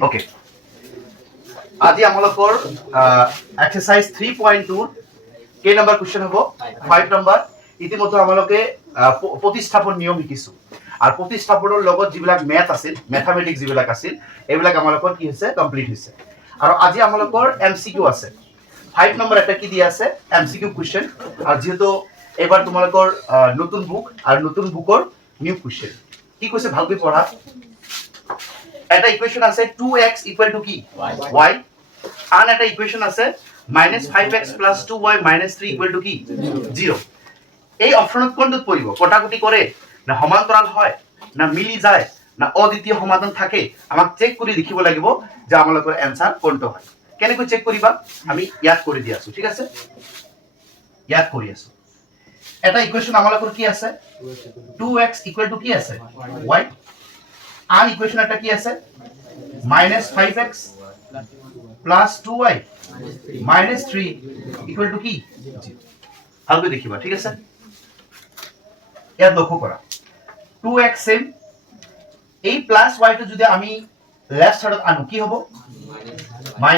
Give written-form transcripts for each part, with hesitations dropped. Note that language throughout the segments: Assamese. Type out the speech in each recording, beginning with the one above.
ওকে আজি আমালোকৰ এক্সাৰসাইজ 3.2 কেই নম্বৰ কোৱেশ্চন হ'ব 5 নম্বৰ ইতিমধ্যে আমালোকে প্ৰতিস্থাপন নিয়ম শিকিছো আৰু প্ৰতিস্থাপনৰ লগত যিবিলাক ম্যাথ আছিল ম্যাথমেটিক্স যিবিলাক আছিল এইবিলাক আমালোকৰ কি হৈছে কমপ্লিট হৈছে আৰু আজি আমালোকৰ এমসিকিউ আছে 5 নম্বৰ এটা কি দিয়া আছে এমসিকিউ কোৱেশ্চন আৰু যেহেতু এবাৰ তোমালোকৰ নতুন বুক আৰু নতুন বুকৰ নিউ কোৱেশ্চন কি কৈছে ভালকৈ পঢ়া এটা ইকুয়েশন আছে 2x ইকুয়াল টু কি y আর একটা ইকুয়েশন আছে -5x + 2y - 3 ইকুয়াল টু কি 0 এই অপশনত কোনটোত পৰিব কটাকটি কৰে না সমান্তৰাল হয় না মিলি যায় না অদ্বিতীয় সমাধান থাকে আমাক চেক কৰি দেখিব লাগিব যে আমালোকৰ এনসাৰ কোনটো হয় কেনেকৈ চেক কৰিবা আমি ইয়াত কৰি দি আছো ঠিক আছে ইয়াত কৰি আছো এটা ইকুয়েশন আমালোকৰ কি আছে 2x ইকুয়াল টু কি আছে y আর ইকুয়েশন একটা কি আছে -5x + 2y - 3 ইকুয়াল টু কি ভালকৈ দেখিবা ঠিক আছে ইয়াত লক্ষ্য কৰা 2x সেম এই প্লাস y টো যদি আমি লেফট সাইডত আনো কি হ'ব -y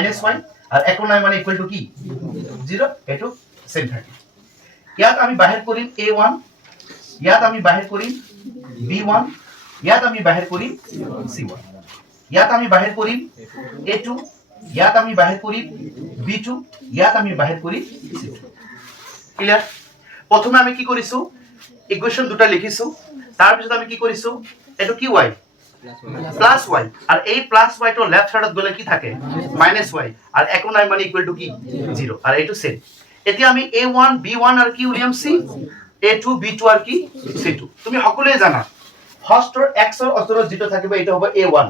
আর একো নাই মানে ইকুয়াল টু কি 0 এটো সেম থাকে ইয়াত আমি বাহিৰ কৰিম a1 ইয়াত আমি বাহিৰ কৰিম b1 ইয়াত আমি বাহিৰ কৰিম c1 ইয়াত আমি বাহিৰ কৰিম a2 ইয়াত আমি বাহিৰ কৰিম b2 ইয়াত আমি বাহিৰ কৰিম c2 ক্লিয়াৰ প্ৰথমে আমি কি কৰিছো ইকুয়েশন দুটা লিখিছো তাৰ পিছত আমি কি কৰিছো এটো কি y প্লাস y আর এই প্লাস y তো লেফট সাইডত গলে কি থাকে -y আর একো নাই মানে ইকুয়াল টু কি 0 আর এটো সেম এতিয়া আমি a1 b1 আর কি উলিয়াম c a2 b2 আর কি c2 তুমি সকলোৱে জানা ফাৰ্স্টৰ x ৰ অন্তৰত যেটো থাকিব এটা হ'ব a1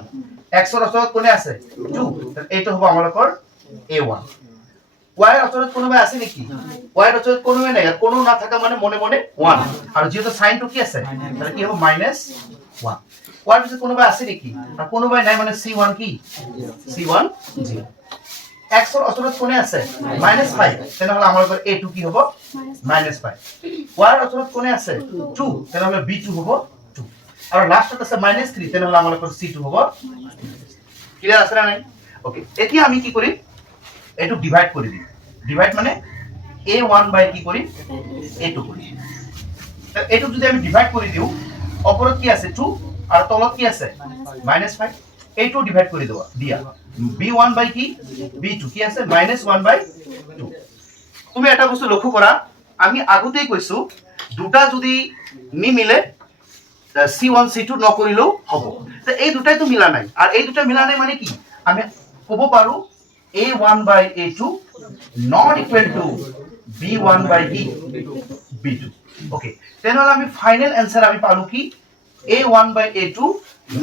x ৰ অন্তৰত কোনে আছে 2 এইটো হ'ব আমালোকৰ a1 y ৰ অন্তৰত কোনোবা আছে নেকি y ৰ অন্তৰত কোনোবা নাই আৰ কোনো না থাকা মানে মনে মনে 1 আৰু যেটো সাইন তো কি আছে তাহলে কি হ'ব -1 y ৰ পিছত কোনোবা আছে নেকি আৰ কোনোবা নাই মানে c1 কি c1 0 x ৰ অন্তৰত কোনে আছে -5 তেনেহলে আমালোকৰ a2 কি হ'ব -5 y ৰ অন্তৰত কোনে আছে 2 তেনেহলে b2 হ'ব আৰ লাস্টত আছে -3 তেনেহলে আমালোকৰ c2 হ'ব ক্লিয়াৰ আছে না নাই ওকে এতিয়া আমি কি কৰিম এটো ডিভাইড কৰি দিম ডিভাইড মানে a1 বাই কি কৰিম a2 কৰিম এটো যদি আমি ডিভাইড কৰি দিও ওপৰত কি আছে 2 আৰ তলত কি আছে -5 a2 ডিভাইড কৰি দিয়া b1 বাই কি b2 কি আছে -1 বাই 2 তুমি এটা বস্তু লক্ষ্য কৰা আমি আগতেই কৈছো দুটা যদি নিমিলে c1 c2 নকৰিলেও হ'ব তো এই দুটাই তো মিলা নাই আৰ এই দুটা মিলা নাই মানে কি আমি ক'ব পাৰো a1 by a2 not equal to b1 by b2 okay তেনেহলে আমি ফাইনাল आंसर আমি পালো কি a1 by a2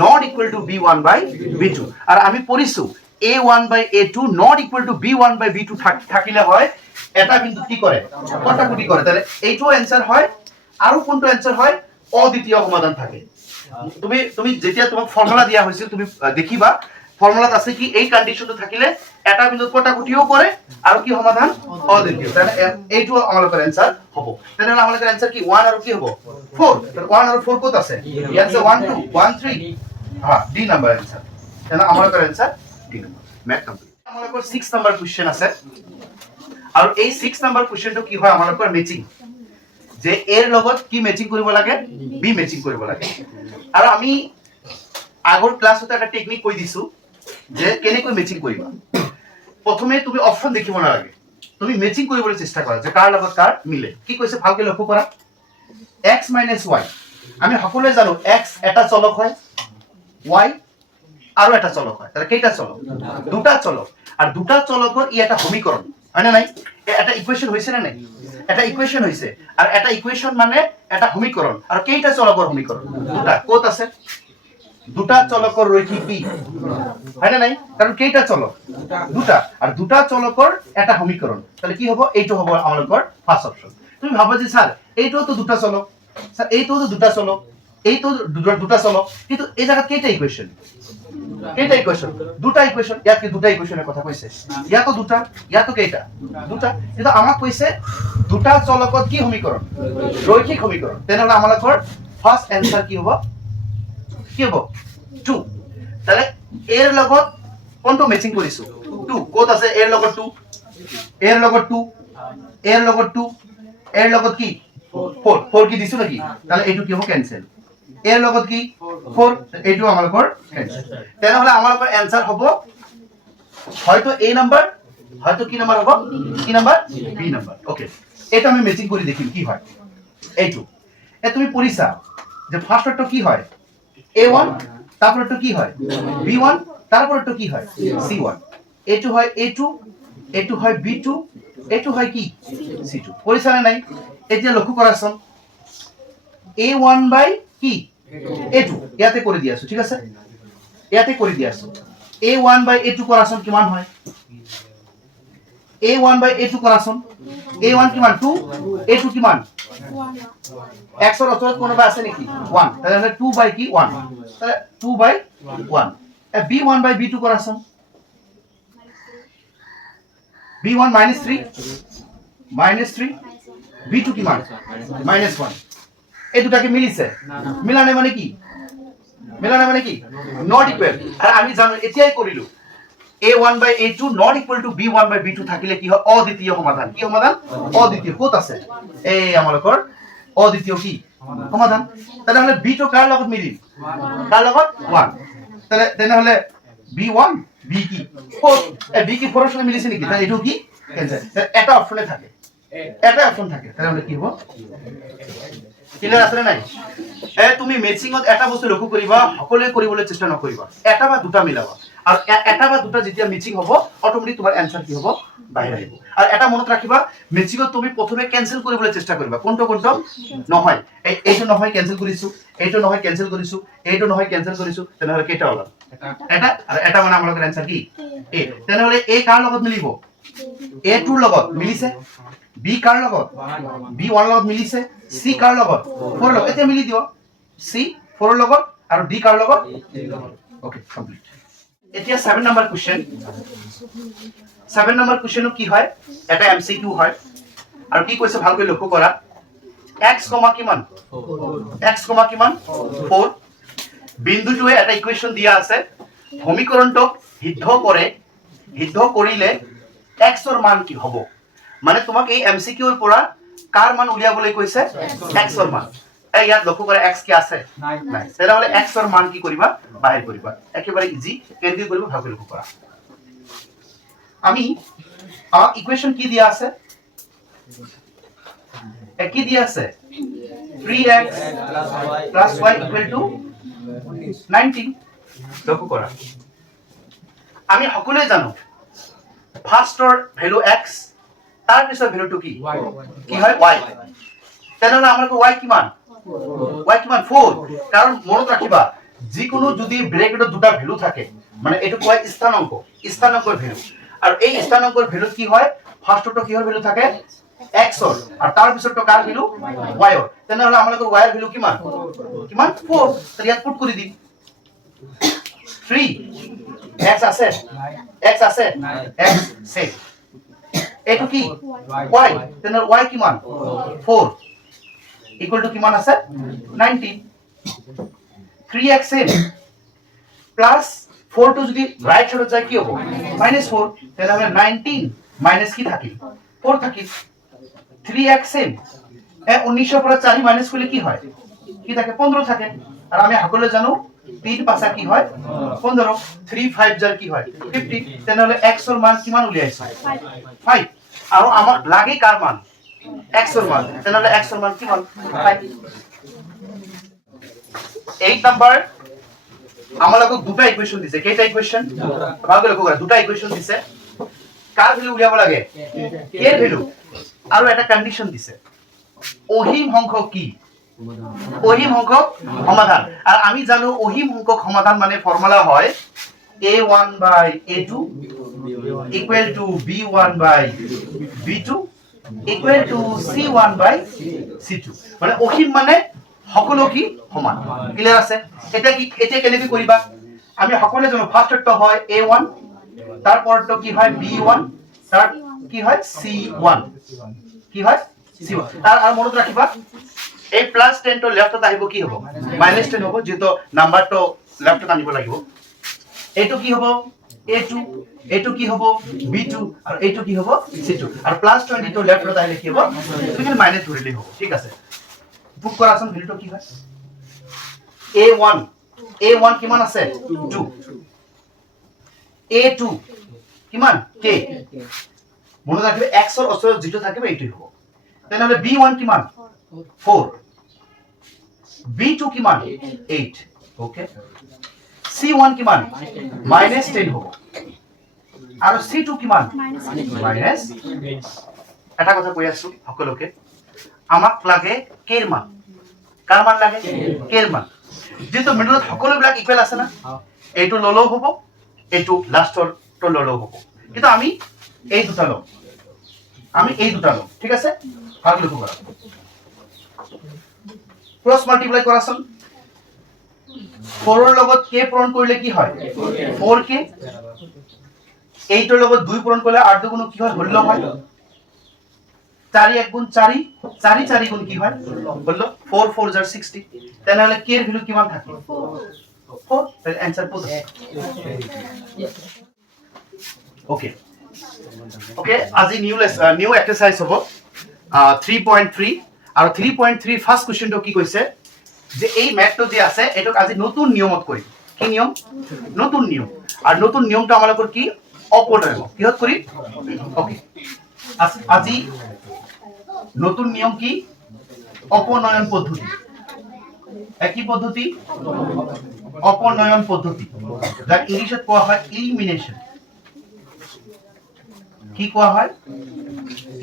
not equal to b1 by b2 আর আমি পড়িছো a1 by a2 not equal to b1 by b2 থাকিলে হয় এটা কিন্তু কি করে কটাকটি করে তাহলে এইটো आंसर হয় আৰু কোনটো आंसर হয় অদ্বিতীয় সমাধান থাকে তুমি যেতিয়া তোমাক ফর্মুলা দিয়া হৈছিল তুমি দেখিবা ফর্মুলাত আছে কি এই কন্ডিশনটো থাকিলে এটা বিন্দু কটাকটিও করে আর কি সমাধান অদ্বিতীয় তাহলে এইটো আমালোকৰ आंसर হ'ব তাহলে আমালোকৰ आंसर কি 1 আৰু কি হ'ব 4 তাহলে 1 আৰু 4 কত আছে ইয়াত আছে 1 2 1 3 হ্যাঁ ডি নাম্বার आंसर তাহলে আমালোকৰ answer D number math complete আমালোকৰ 6 নাম্বাৰ কোশ্চেন আছে আৰু এই 6 নাম্বাৰ কোশ্চেনটো কি হয় আমালোকৰ ম্যাচিং যে এৰ লগত কি ম্যাচিং কৰিব লাগে বি ম্যাচিং কৰিব লাগে আৰু আমি আগৰ ক্লাসত একটা টেকনিক কৈ দিছো যে কেনেকৈ ম্যাচিং কৰিবা প্ৰথমে তুমি অপশন দেখিব না লাগে তুমি ম্যাচিং কৰিবলৈ চেষ্টা কৰা যে কাৰ লগত কাৰ মিলে কি কৈছে ভালকৈ লক্ষ্য কৰা x - y আমি সকলোৱে জানো x এটা চলক হয় y আৰু এটা চলক হয় তাহলে কেইটা চলক দুটা চলক আৰ দুটা চলকৰ ই এটা সমীকৰণ হয় না নাই এটা ইকুয়েশন হৈছে না নাই এটা ইকুয়েশন হৈছে আর এটা ইকুয়েশন মানে এটা সমীকরণ আর কেইটা চলকৰ সমীকৰণ দুটা কত আছে দুটা চলকৰ ৰৈখিক বি হয় না নাই কাৰণ কেইটা চলক দুটা আৰ দুটা চলকৰ এটা সমীকৰণ তাহলে কি হ'ব এইটো হ'ব আমালোকৰ ফার্স্ট অপশন তুমি ভাবো যে স্যার এইটো তো দুটা চলক স্যার এইটো তো দুটা চলক এইটো দুটা চলক কিন্তু এই জায়গা কেইটা ইকুয়েশন কেইটা ইকুয়েশন দুটা ইকুয়েশন ইয়াত কি দুটা ইকুয়েশনের কথা কইছে ইয়াতো দুটা ইয়াতো কেইটা দুটা কিন্তু আমাক কইছে দুটা চলকত কি সমীকরণ রৈখিক সমীকরণ তেনেহলে আমালোকৰ ফাৰ্স্ট आंसर কি হ'ব 2 তাহলে এৰ লগত কোনটো মেচিং কৰিছো 2 ক'ত আছে এৰ লগত 2 এৰ লগত 2 এৰ লগত 2 এৰ লগত কি 4 4 কি দিছো নেকি তাহলে এইটো কি হ'ব ক্যান্সেল এৰ লগত কি 4 এইটো আমালোকৰ ক্যান্সেল তেনেহলে আমালোকৰ आंसर হ'ব হয়তো এ নাম্বার হয়তো কি নাম্বার হ'ব কি নাম্বার বি নাম্বার ওকে এটা আমি ম্যাচিং কৰি দেখিম কি হয় এইটো এ তুমি পঢ়িছা যে ফার্স্টটো কি হয় a1 তারপরটো কি হয় b1 তারপরটো কি হয় c1 a2 হয় a2 a2 হয় b2 a2 হয় কি c2 পঢ়িছা নাই এতিয়া লক্ষ্য কৰাচোন a1 বাই কি a2 ইয়াতে কৰি দি আছো ঠিক আছে ইয়াতে কৰি দি আছো a1 বাই a2 কৰাচোন কিমান হয় a1 বাই a2 কৰাচোন a1 কিমান 2 a2 কিমান 1 x এর অতত কোনবা আছে নেকি 1 তাহলে 2 বাই কি 1 তাহলে 2 বাই 1 b1 বাই b2 কৰাচোন b1 -3 b2 কিমান -1 এই দুটাকে মিলিছে মিলানে মানে কি নট ইকুয়াল আর আমি জানো এতিয়াই কৰিলো a1 by a2 not equal to b1 by b2 থাকিলে কি হয় অদ্বিতীয় সমাধান কি সমাধান অদ্বিতীয় কত আছে এই আমালকৰ অদ্বিতীয় কি সমাধান তাহলে b2 কার লগত মিলিল কার লগত 1 তাহলে তেনেহলে b1 b কি 4 b কি 4 এর সাথে মিলিছে নেকি তাহলে এটো কি ক্যান্সেল এটা অপশনে থাকে তাহলে কি হ'ব ক্লিয়ার আছে নাই তুমি ম্যাচিংত এটা বস্তু লক্ষ্য কৰিবা সকলোৱে কৰিবলৈ চেষ্টা নকৰিবা এটা বা দুটা মিলাবা আৰ এটা বা দুটা যেতিয়া ম্যাচিং হ'ব অটোমেটিক তোমাৰ आंसर কি হ'ব বাহিৰ আহিব আৰ এটা মনত ৰাখিবা ম্যাচিংত তুমি প্ৰথমে ক্যান্সেল কৰিবলৈ চেষ্টা কৰিবা কোনটো নহয় এইটো নহয় ক্যান্সেল কৰিছো এইটো নহয় ক্যান্সেল কৰিছো এইটো নহয় ক্যান্সেল কৰিছো তেনেহলে কেইটা হ'ল এটা আৰ এটা মানে আমাৰ आंसर কি এ তেনেহলে এ কাৰ লগত মিলিব a2 লগত মিলিছে b কাৰ লগত b1 লগত মিলিছে c কাৰ লগত 4 লগত এটা মিলি দিও c 4 লগত আৰু d কাৰ লগত ওকে কমপ্লিট এতিয়া 7 নম্বৰ কোশ্চেন 7 নম্বৰ কোশ্চেনো কি হয় এটা এমসিকিউ হয় আৰু কি কৈছে ভালকৈ লক্ষ্য কৰা x কিমান x কিমান 4 বিন্দুটোৱে এটা ইকুৱেচন দিয়া আছে সমীকৰণটো সিদ্ধ কৰিলে x ৰ মান কি হ'ব মানে তোমাক এই এমসিকিউৰ পৰা কাৰ মান উলিয়াবলৈ কৈছে x ৰ মান এই ইয়াত লক্ষ্য কৰা x কি আছে নাই তেতিয়াহলে x ৰ মান কি কৰিবা বাহিৰ কৰিবা একেবাৰে ইজি কেনকে কৰিব ভালকৈ লক্ষ্য কৰা আমি ইকুয়েশন কি দিয়া আছে কি দিয়া আছে 3x + y = 19 লক্ষ্য কৰা আমি সকলোৱে জানো ফাৰ্স্টৰ ভ্যালু x তাৰ পিছৰ ভ্যালুটো কি হয় y তেনেহলে আমাৰক y কিমান 4 কাৰণ মনত ৰাখিবা যিকোনো যদি ব্ৰেকেটত দুটা ভ্যালু থাকে মানে এটো কয় স্থানাঙ্কৰ ভ্যালু আৰু এই স্থানাঙ্কৰ ভ্যালু কি হয় ফাৰ্স্টটো কিহৰ ভ্যালু থাকে x ৰ আৰু তাৰ পিছৰটো কাৰ ভ্যালু y ৰ তেনেহলে আমাৰক y ৰ ভ্যালু কিমান 4 তাহলে ইয়াত পুট কৰি দিম 3 x আছে x সে এটো কি y তেনে y কিমান 4 ইকুয়াল টু কিমান আছে 19 3x প্লাস 4 টু যদি রাইট সাইডত যায় কি হ'ব -4 তেনে 19 মাইনাস কি থাকিল 4 থাকিল 3x এ 19 পৰা 4 মাইনাস করলে কি হয় কি থাকে 15 থাকে আর আমি সকলে জানো 3 পাঁচা কি হয় 15 3 5 jar কি হয় 50 তেনহলে x ৰ মান কিমান উলিয়াইছে 5 আৰু আমাক লাগে কাৰ মান x ৰ মান তেনহলে x ৰ মান কিমান 5 8 নাম্বাৰ আমালোকক দুটা ইকুয়েশন দিছে কেইটা ইকুয়েশন ভালকৈ লক্ষ্য কৰা দুটা ইকুয়েশন দিছে কাৰ ভ্যালু উলিয়াব লাগে কে ভ্যালু আৰু এটা কন্ডিশন দিছে অহিম সংখ্যক কি অহিম সংখ্যক সমাধান আর আমি জানো অহিম সংখ্যক সমাধান মানে ফর্মুলা হয় a1 by a2 equal to b1 by b2 equal to c1 by c2 মানে অহিম মানে সকলো কি সমান ক্লিয়ার আছে এটা কেনেকৈ কৰিবা আমি সকলোৱে জানো ফাৰ্স্টটো হয় a1 তাৰপৰটো কি হয় b1 তাৰ কি হয় c1 আৰ মনত ৰাখিবা এই প্লাস 10 তো লেফটত আহিব কি হ'ব -10 হ'ব যেটো নাম্বাৰটো লেফটত আনিব লাগিব এটো কি হ'ব A2 কি হ'ব B2 আৰু A2 কি হ'ব C2 আৰু +20 টো লেফটত আহিলে কি হ'ব তুমি খালি মাইনাস ধৰিলেই হ'ব ঠিক আছে পুট কৰাচোন ভ্যালুটো কি হয় A1 কিমান আছে 2 A2 কিমান K মনত ৰাখিবে x ৰ ওচৰত যেটো থাকিব এইটোই হ'ব তেনেহলে B1 কিমান 4 B2 কিমান 8 ওকে C1 কিমান -10 হ'ব আৰু C2 কিমান মাইনাস এটা কথা কৈ আছো সকলোকে আমাক লাগে কেৰ মান কাৰ মান লাগে কেৰ মান যেটো মিডলত সকলো বিলাক ইকুৱেল আছে না এইটো ললো হ'ব এইটো লাষ্টৰ তো ললো হ'ব কিন্তু আমি এই দুটা লম ঠিক আছে ভাগ লিখো কৰা ক্ৰস মাল্টিপ্লাই কৰাচোন 4 ৰ লগত k পূৰণ কৰিলে কি হয় 4k 8 ৰ লগত 2 পূৰণ কৰিলে 8 দুগুণ কি হয় 16 হয় 4 1 গুণ 4 4 4 গুণ কি হয় 16 4 4 jar 60 তেনেহলে k এর ভ্যালু কিমান থাকে 4 তাহলে आंसर পুট ওকে আজি নিউ এক্সারসাইজ হ'ব 3.3 আৰু 3.3 ফার্স্ট কোশ্চেনটো কি কৈছে যে এই ম্যাথটো যে আছে এটক আজি নতুন নিয়মত করি কি নিয়ম নতুন নিয়ম আর নতুন নিয়মটা আমাদের কি অপনয়ন কিহত করি ওকে আজি নতুন নিয়ম কি অপনয়ন পদ্ধতি একই পদ্ধতি অপনয়ন পদ্ধতি যা ইংলিশত কোৱা হয় এলিমিনেশন কি কোৱা হয়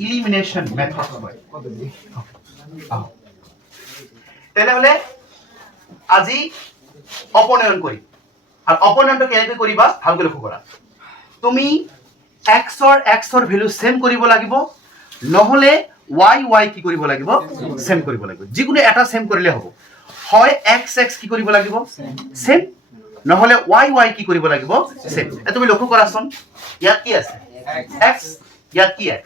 এলিমিনেশন মেথড হয় তেনেহলে আজি অপনয়ন কৰি আৰ অপনয়নটা কেনেকৈ কৰিবা ভালকৈ লক্ষ্য কৰা তুমি x ৰ ভ্যালু সেম কৰিব লাগিব নহলে y কি কৰিব লাগিব সেম কৰিব লাগিব যিকোনো এটা সেম কৰিলে হ'ব হয় x কি কৰিব লাগিব সেম নহলে y কি কৰিব লাগিব সেম এ তুমি লক্ষ্য কৰাচোন ইয়াত কি আছে x ইয়াত কি x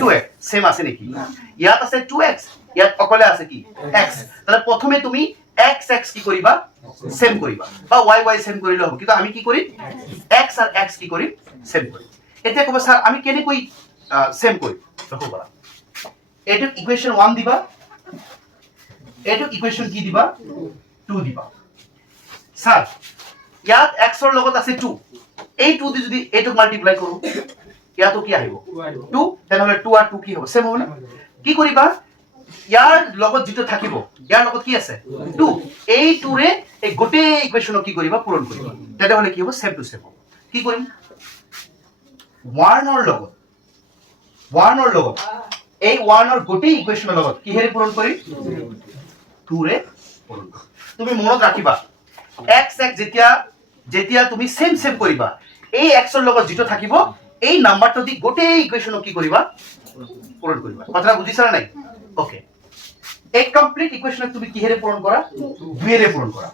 2x সেম আছে নেকি ইয়াত আছে 2x ইয়াত অকলে আছে কি x তাহলে প্রথমে তুমি x কি কৰিবা সেম কৰিবা বা y সেম কৰিলে হ'ব কিন্তু আমি কি কৰিম x আৰ x কি কৰিম সেম কৰিম এতিয়া কব স্যাৰ আমি কেনেকৈ সেম কৰিম লক্ষ্য কৰা এটো ইকুয়েশন 1 দিবা এটো ইকুয়েশন কি দিবা 2 দিবা স্যার ইয়াত x ৰ লগত আছে 2 এই 2 দি যদি এটো মাল্টিপ্লাই কৰো ইয়াতো কি আহিব 2 তেনেহলে 2 আৰ 2 কি হ'ব সেম হ'ব না কি কৰিবা ইয়াৰ লগত যেটো থাকিব ইয়াৰ লগত কি আছে 2 এই 2 ৰে এই গোটে ইকুয়েশন কি কৰিবা পূৰণ কৰিবা তেতিয়াহলে কি হ'ব সেম টু সেম হ'ব কি কৰিম 1 ৰ লগত এই 1 ৰ গোটে ইকুয়েশনৰ লগত কি হেৰি পূৰণ কৰি 2 ৰে পূৰণ তুমি মনত ৰাখিবা x যেতিয়া তুমি সেম কৰিবা এই x ৰ লগত যেটো থাকিব এই নাম্বাৰটো দি গোটে ইকুয়েশন কি কৰিবা পূৰণ কৰিবা কথা বুজিছা নাই ওকে এক কমপ্লিট ইকুয়েশন তুমি কি হেৰে পূৰণ কৰা 2 এৰে পূৰণ কৰা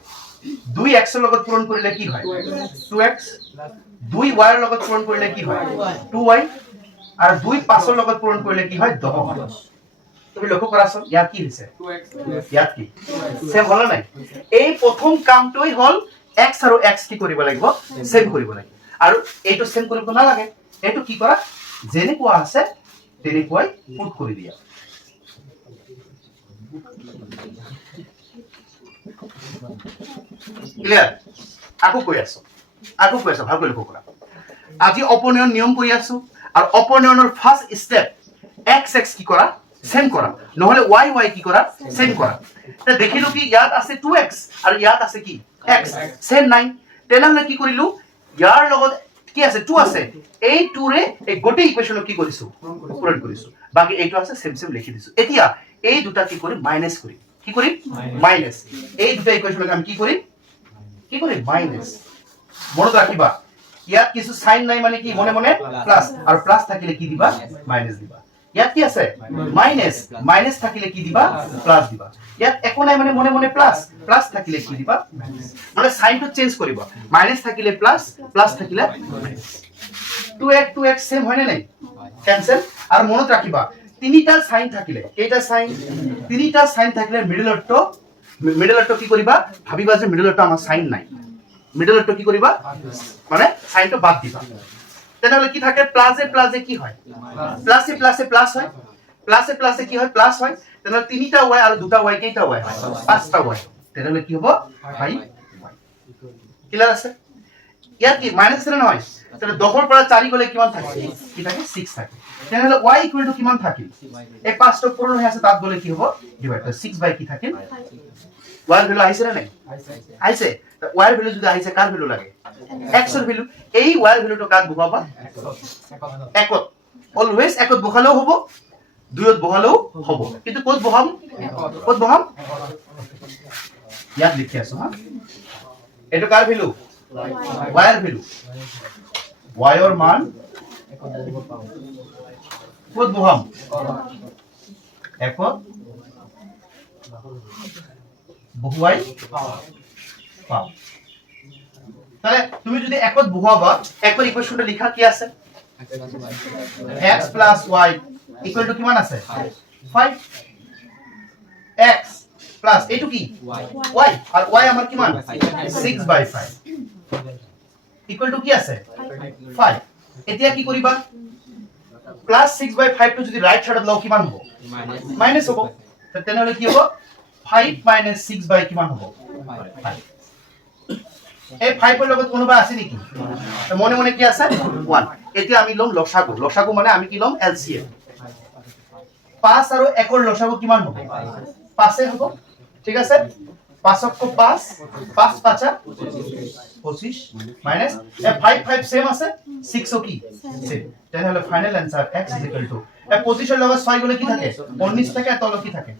2x ৰ লগত পূৰণ কৰিলে কি হয় 2x 2y ৰ লগত পূৰণ কৰিলে কি হয় 2y আৰু 2 5 ৰ লগত পূৰণ কৰিলে কি হয় 10 তুমি লক্ষ্য কৰাচোন ইয়াত কি হৈছে 2x ইয়াত কি সেম হল নাই এই প্ৰথম কামটোই হল x আৰু x কি কৰিব লাগিব সেম কৰিব লাগিব আৰু এইটো সেম কৰিব নালাগে এইটো কি কৰা যেনেকুৱা আছে তেনেকৈ পুট কৰি দিয়া ক্লিয়াৰ আকো কৈ আছো ভালকৈ লক্ষ্য কৰা আজি অপনয়ন নিয়ম কৰি আছো আৰু অপনয়নৰ ফাৰ্স্ট স্টেপ x কি কৰা সেম কৰা নহলে y কি কৰা সেম কৰা তে দেখিলো কি ইয়াত আছে 2x আৰু ইয়াত আছে কি x সেম নাই তেনেহলে কি কৰিলো ইয়াৰ লগত কি আছে 2 আছে এই 2 ৰে এই গোটে ইকুয়েশন কি কৰিছো পূৰণ কৰিছো বাকি এইটো আছে সেম লিখি দিছো এতিয়া এই দুটা কি কৰি মাইনাস কৰি কি কৰি মাইনাস এই দুটা ইকুয়েশন আমি কি কৰি মাইনাস মনত ৰাখিবা ইয়াত কিছু সাইন নাই মানে কি মনে প্লাস আৰু প্লাস থাকিলে কি দিবা মাইনাস দিবা ইয়াত কি আছে মাইনাস থাকিলে কি দিবা প্লাস দিবা ইয়াত একো নাই মানে মনে প্লাস থাকিলে কি দিবা মানে সাইনটো চেঞ্জ কৰিবা মাইনাস থাকিলে প্লাস থাকিলে মাইনাস 2x সেম হয় নাই ক্যান্সেল আর মনত রাখিবা তিনিটা সাইন থাকিলে কেইটা সাইন তিনিটা সাইন থাকিলে মিডলটো কি কৰিবা ভাবিবা যে মিডলটো আমাৰ সাইন নাই মিডলৰটো কি কৰিবা মানে সাইনটো বাদ দিবা তেনেহলে কি থাকে প্লাসে প্লাসে কি হয় প্লাসে প্লাসে প্লাস হয় প্লাসে প্লাসে কি হয় প্লাস হয় তেনেহলে তিনিটা y আৰু দুটা y কেইটা y হয় পাঁচটা y তেনেহলে কি হ'ব 5 ক্লিয়াৰ আছে ইয়াত কি মাইনাস আছে না নহয় তাহলে 10 ৰ পৰা 4 গলে কিমান থাকে কি থাকে 6 থাকে তেনেহলে y কিমান থাকে এই পাঁচটা পূৰণ হৈ আছে তাত গলে কি হ'ব ডিভাইড 6 বাই কি থাকে y এর ভ্যালু আইছে না নাই আইছে y এর ভ্যালু যদি আইছে কার ভ্যালু লাগে x এর ভ্যালু এই y এর ভ্যালুটো কাট বহাবা একত অলওয়েজ একত বহালেও হ'ব দুইত বহালেও হ'ব কিন্তু কত বহাম ইয়াত লিখি আছো হা এটো কার ভ্যালু y এর ভ্যালু y এর মান কত বহাম একত বহুয়াই পাও তাহলে তুমি যদি একত বহুয়াবা একর ইকুয়েশনটা লেখা কি আছে x + y = কিমান আছে 5 x প্লাস এটু কি y আর y আমার কিমান 6/5 = কি আছে 5 এতিয়া কি কৰিবা প্লাস 6/5 টো যদি রাইট সাইডত লও কিমান হ'ব মাইনাস হ'ব তেনেহলে কি হ'ব 5 - 6 বাই কিমান হ'ব 5 এই 5 এর লগত কোনোবা আছে নেকি মনে মনে কি আছে 1 এতিয়া আমি লম লসাগু মানে আমি কি লম এলসিএম 5 আৰু 1 এর লসাগু কিমান হ'ব 5 এ হ'ব ঠিক আছে 5 ক 5 5 5 25 মাইনাস এ 5 সেম আছে 6 ও কি সেম তাহলে ফাইনাল आंसर x এ পজিশন লগত 6 গলে কি থাকে 19 থাকে তল কি থাকে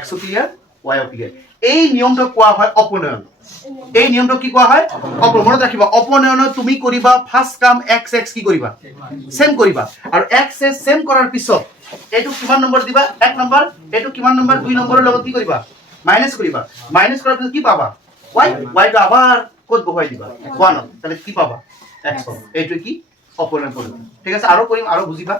x ও ক্লিয়ার y ও ক্লিয়ার এই নিয়মটো কোৱা হয় অপনয়ন এই নিয়মটো কি কোৱা হয় অপনয়ন ৰাখিবা অপনয়ন তুমি কৰিবা ফাৰ্স্ট কাম x x কি কৰিবা সেম কৰিবা আৰু x এ সেম কৰাৰ পিছত এটো কিমান নম্বৰ দিবা 1 নম্বৰ এটো কিমান নম্বৰ 2 নম্বৰৰ লগত কি কৰিবা মাইনাস কৰিবা মাইনাস কৰাৰ পিছত কি পাবা y টো আবার কত বহাই দিবা 1 তাহলে কি পাবা x পাবা এইটো কি অপনয়ন কৰিবা ঠিক আছে আৰু কৰিম আৰু বুজিবা